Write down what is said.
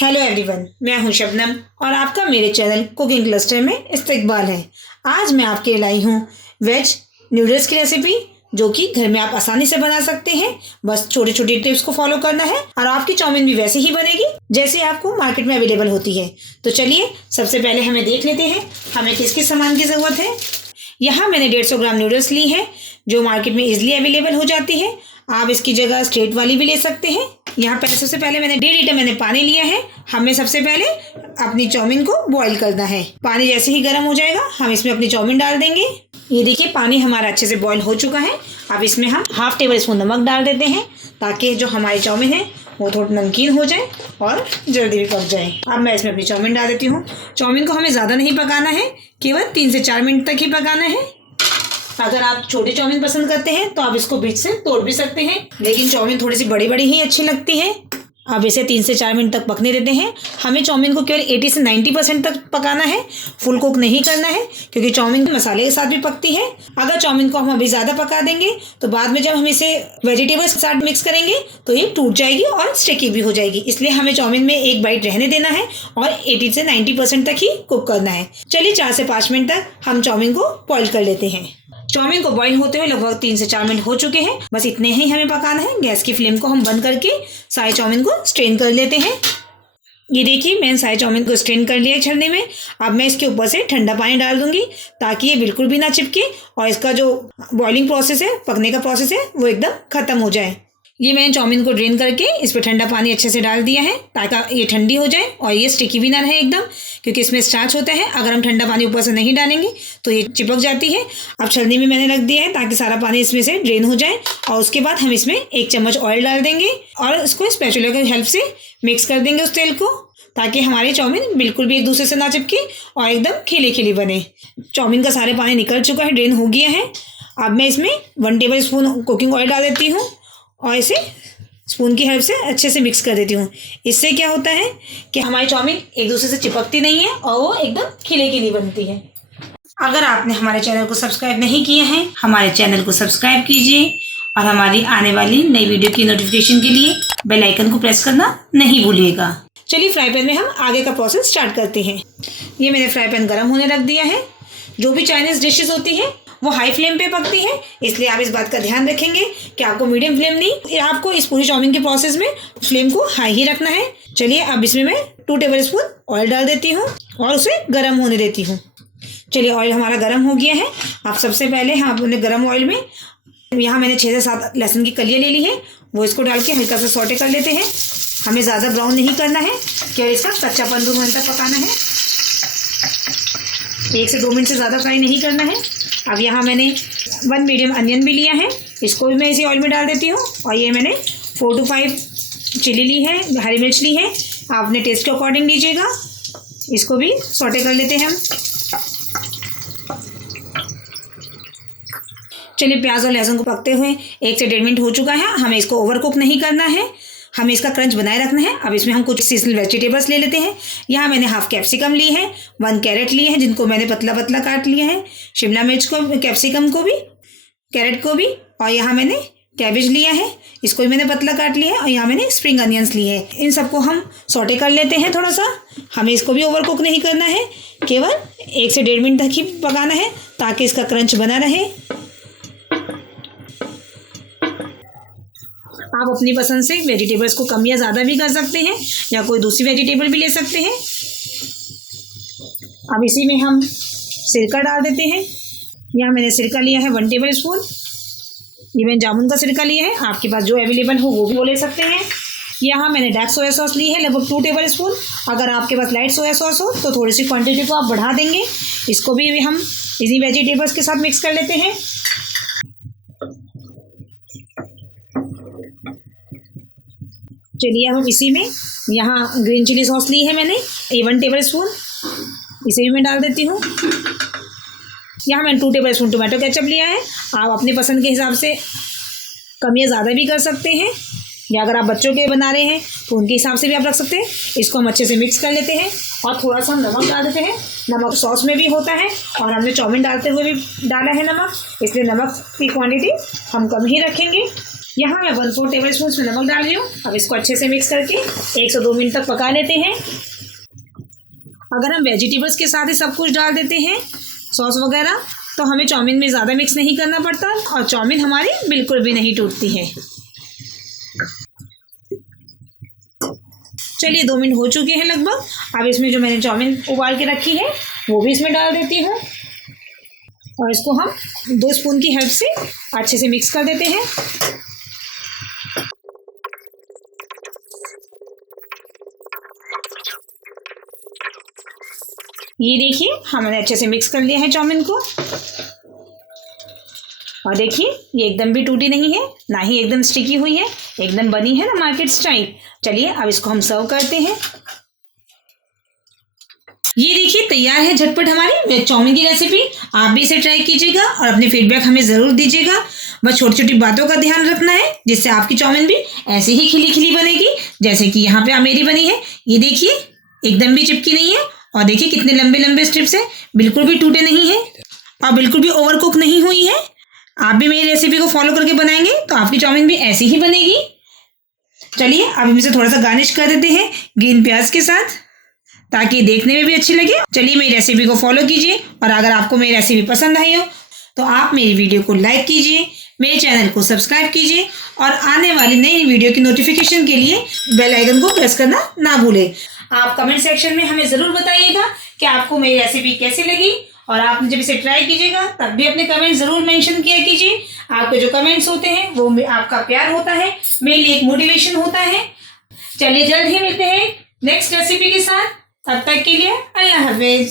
Hello everyone, मैं हूं शबनम और आपका मेरे चैनल कुकिंग क्लस्टर में इस्तकबाल है। आज मैं आपके लिए लाई हूं वेज नूडल्स की रेसिपी, जो कि घर में आप आसानी से बना सकते हैं। बस छोटी छोटी टिप्स को फॉलो करना है और आपकी चाउमीन भी वैसे ही बनेगी जैसे आपको मार्केट में अवेलेबल होती है। तो चलिए सबसे पहले हमें देख लेते हैं हमें किस किस सामान की ज़रूरत है। यहाँ मैंने 150 ग्राम नूडल्स ली है, जो मार्केट में इजीली अवेलेबल हो जाती है। आप इसकी जगह स्ट्रेट वाली भी ले सकते हैं। यहाँ पहले सबसे पहले मैंने 1.5 लीटर मैंने पानी लिया है। हमें सबसे पहले अपनी चाउमीन को बॉईल करना है। पानी जैसे ही गर्म हो जाएगा हम इसमें अपनी चाउमीन डाल देंगे। ये देखिए पानी हमारा अच्छे से बॉईल हो चुका है। अब इसमें हम ½ टेबल स्पून नमक डाल देते हैं, ताकि जो हमारी चाउमीन है वो थोड़ी नमकीन हो जाए और जल्दी भी पक जाए। अब मैं इसमें अपनी चाउमीन डाल देती हूँ। चाउमीन को हमें ज़्यादा नहीं पकाना है, केवल 3 से 4 मिनट तक ही पकाना है। अगर आप छोटी चाउमीन पसंद करते हैं तो आप इसको बीच से तोड़ भी सकते हैं, लेकिन चाउमीन थोड़ी सी बड़ी बड़ी ही अच्छी लगती है। अब इसे 3 से 4 मिनट तक पकने देते हैं। हमें चाउमीन को केवल 80 से 90% तक पकाना है, फुल कुक नहीं करना है, क्योंकि चाउमीन मसाले के साथ भी पकती है। अगर चाउमीन को हम अभी ज़्यादा पका देंगे तो बाद में जब हम इसे वेजिटेबल्स के साथ मिक्स करेंगे तो ये टूट जाएगी और स्टिकी भी हो जाएगी। इसलिए हमें चाउमीन में एक बाइट रहने देना है और 80 से 90% तक ही कुक करना है। चलिए 4 से 5 मिनट तक हम चाउमीन को बॉईल कर लेते हैं। चाउमीन को बॉईल होते हुए लगभग 3 से 4 मिनट हो चुके हैं। बस इतने ही हमें पकाना है। गैस की फ्लेम को हम बंद करके सारी चाउमीन को स्ट्रेन कर लेते हैं। ये देखिए मैंने सारी चाउमीन को स्ट्रेन कर लिया है छन्नी में। अब मैं इसके ऊपर से ठंडा पानी डाल दूंगी, ताकि ये बिल्कुल भी ना चिपके और इसका जो बॉइलिंग प्रोसेस है, पकने का प्रोसेस है, वो एकदम खत्म हो जाए। ये मैंने चाउमीन को ड्रेन करके इस पर ठंडा पानी अच्छे से डाल दिया है, ताकि ये ठंडी हो जाए और ये स्टिकी भी ना रहे एकदम, क्योंकि इसमें स्टार्च होता है। अगर हम ठंडा पानी ऊपर से नहीं डालेंगे तो ये चिपक जाती है। अब छलनी में मैंने रख दिया है ताकि सारा पानी इसमें से ड्रेन हो जाए। और उसके बाद हम इसमें 1 चम्मच ऑयल डाल देंगे और इसको स्पैचुला की हेल्प से मिक्स कर देंगे उस तेल को, ताकि हमारी चाउमीन बिल्कुल भी एक दूसरे से ना चिपके और एकदम खिली खिली बने। चाउमीन का सारे पानी निकल चुका है, ड्रेन हो गया है। अब मैं इसमें 1 टेबल स्पून कुकिंग ऑयल डाल देती हूँ और इसे स्पून की हेल्प से अच्छे से मिक्स कर देती हूँ। इससे क्या होता है कि हमारी चाउमीन एक दूसरे से चिपकती नहीं है और वो एकदम खिली खिली बनती है। अगर आपने हमारे चैनल को सब्सक्राइब नहीं किया है, हमारे चैनल को सब्सक्राइब कीजिए और हमारी आने वाली नई वीडियो की नोटिफिकेशन के लिए बेल आइकन को प्रेस करना नहीं भूलिएगा। चलिए फ्राई पैन में हम आगे का प्रोसेस स्टार्ट करते हैं। ये मैंने फ्राई पैन गर्म होने रख दिया है। जो भी चाइनीज़ डिशेस होती है वो हाई फ्लेम पे पकती है, इसलिए आप इस बात का ध्यान रखेंगे कि आपको मीडियम फ्लेम नहीं, आपको इस पूरी चाउमीन के प्रोसेस में फ्लेम को हाई ही रखना है। चलिए अब इसमें मैं 2 टेबल स्पून ऑयल डाल देती हूँ और उसे गर्म होने देती हूँ। चलिए ऑयल हमारा गर्म हो गया है। अब सबसे पहले हम अपने गर्म ऑयल में यहाँ मैंने 6 से 7 लहसुन की कलियाँ ले ली है, वो इसको डाल के हल्का सा सौटे कर लेते हैं। हमें ज़्यादा ब्राउन नहीं करना है, केवल इसका कच्चापन 2 मिनट तक पकाना है। 1 से 2 मिनट से ज़्यादा फ्राई नहीं करना है। अब यहाँ मैंने 1 मीडियम अनियन भी लिया है, इसको भी मैं इसी ऑयल में डाल देती हूँ। और ये मैंने 4 to 5 चिली ली है, हरी मिर्च ली है, आप अपने टेस्ट के अकॉर्डिंग लीजिएगा। इसको भी सौटे कर लेते हैं हम। चलिए प्याज और लहसुन को पकते हुए 1 से 1.5 मिनट हो चुका है। हमें इसको ओवर कुक नहीं करना है, हमें इसका क्रंच बनाए रखना है। अब इसमें हम कुछ सीजनल वेजिटेबल्स ले लेते हैं। यहाँ मैंने ½ कैप्सिकम ली है, 1 कैरेट ली है, जिनको मैंने पतला पतला काट लिया है, शिमला मिर्च को, कैप्सिकम को भी, कैरेट को भी, और यहाँ मैंने कैबेज लिया है, इसको भी मैंने पतला काट लिया है, और यहाँ मैंने स्प्रिंग अनियंस लिए हैं। इन सबको हम सौटे कर लेते हैं थोड़ा सा। हमें इसको भी ओवर कुक नहीं करना है, केवल 1 से 1.5 मिनट तक ही पकाना है, ताकि इसका क्रंच बना रहे। आप अपनी पसंद से वेजिटेबल्स को कम या ज़्यादा भी कर सकते हैं, या कोई दूसरी वेजिटेबल भी ले सकते हैं। अब इसी में हम सिरका डाल देते हैं। यहाँ मैंने सिरका लिया है 1 टेबल स्पून। ये मैंने जामुन का सिरका लिया है, आपके पास जो अवेलेबल हो वो ले सकते हैं। यहाँ मैंने डार्क सोया सॉस ली है, लगभग 2 टेबल स्पून। अगर आपके पास लाइट सोया सॉस हो तो थोड़ी सी क्वांटिटी को आप बढ़ा देंगे। इसको भी हम इसी वेजिटेबल्स के साथ मिक्स कर लेते हैं। चलिए अब हम इसी में यहाँ ग्रीन चिली सॉस ली है मैंने, 1 टेबल स्पून, इसे भी मैं डाल देती हूँ। यहाँ मैंने 2 टेबल स्पून टोमेटो केचप लिया है, आप अपनी पसंद के हिसाब से कम या ज़्यादा भी कर सकते हैं, या अगर आप बच्चों के बना रहे हैं तो उनके हिसाब से भी आप रख सकते हैं। इसको हम अच्छे से मिक्स कर लेते हैं और थोड़ा सा हम नमक डाल देते हैं, नमक सॉस में भी होता है और हमने चाउमीन डालते हुए भी डाला है नमक, इसलिए नमक की क्वांटिटी हम कम ही रखेंगे। यहाँ मैं 1/4 टेबल स्पून इसमें नमक डाल रही हूँ। अब इसको अच्छे से मिक्स करके 1 से 2 मिनट तक पका लेते हैं। अगर हम वेजिटेबल्स के साथ ही सब कुछ डाल देते हैं, सॉस वगैरह, तो हमें चाउमीन में ज़्यादा मिक्स नहीं करना पड़ता और चाउमीन हमारी बिल्कुल भी नहीं टूटती है। चलिए 2 मिनट हो चुके हैं लगभग। अब इसमें जो मैंने चाउमीन उबाल के रखी है वो भी इसमें डाल देती हूँ और इसको हम 2 स्पून की हेल्प से अच्छे से मिक्स कर देते हैं। ये देखिए हमने अच्छे से मिक्स कर लिया है चाउमीन को और देखिए ये एकदम भी टूटी नहीं है, ना ही एकदम स्टिकी हुई है, एकदम बनी है ना मार्केट स्टाइल। चलिए अब इसको हम सर्व करते हैं। ये देखिए तैयार है झटपट हमारी वेज चाउमीन की रेसिपी। आप भी इसे ट्राई कीजिएगा और अपने फीडबैक हमें ज़रूर दीजिएगा। बस छोटी छोटी बातों का ध्यान रखना है जिससे आपकी चाउमीन भी ऐसे ही खिली खिली बनेगी जैसे कि यहाँ पे मेरी बनी है। ये देखिए एकदम भी चिपकी नहीं है और देखिए कितने लंबे लंबे स्ट्रिप्स हैं, बिल्कुल भी टूटे नहीं है और बिल्कुल भी ओवर कुक नहीं हुई है। आप भी मेरी रेसिपी को फॉलो करके बनाएंगे तो आपकी चाउमीन भी ऐसी ही बनेगी। चलिए अब हम इसे थोड़ा सा गार्निश कर देते हैं ग्रीन प्याज के साथ ताकि देखने में भी अच्छी लगे। चलिए मेरी रेसिपी को फॉलो कीजिए और अगर आपको मेरी रेसिपी पसंद आई हो तो आप मेरी वीडियो को लाइक कीजिए, मेरे चैनल को सब्सक्राइब कीजिए और आने वाली नई वीडियो की नोटिफिकेशन के लिए बेल आइकन को प्रेस करना ना भूलें। आप कमेंट सेक्शन में हमें ज़रूर बताइएगा कि आपको मेरी रेसिपी कैसी लगी और आप जब इसे ट्राई कीजिएगा तब भी अपने कमेंट ज़रूर मेंशन किया कीजिए। आपके जो कमेंट्स होते हैं वो आपका प्यार होता है, मेरे लिए एक मोटिवेशन होता है। चलिए जल्द ही मिलते हैं नेक्स्ट रेसिपी के साथ, तब तक के लिए अल्लाह हाफिज़।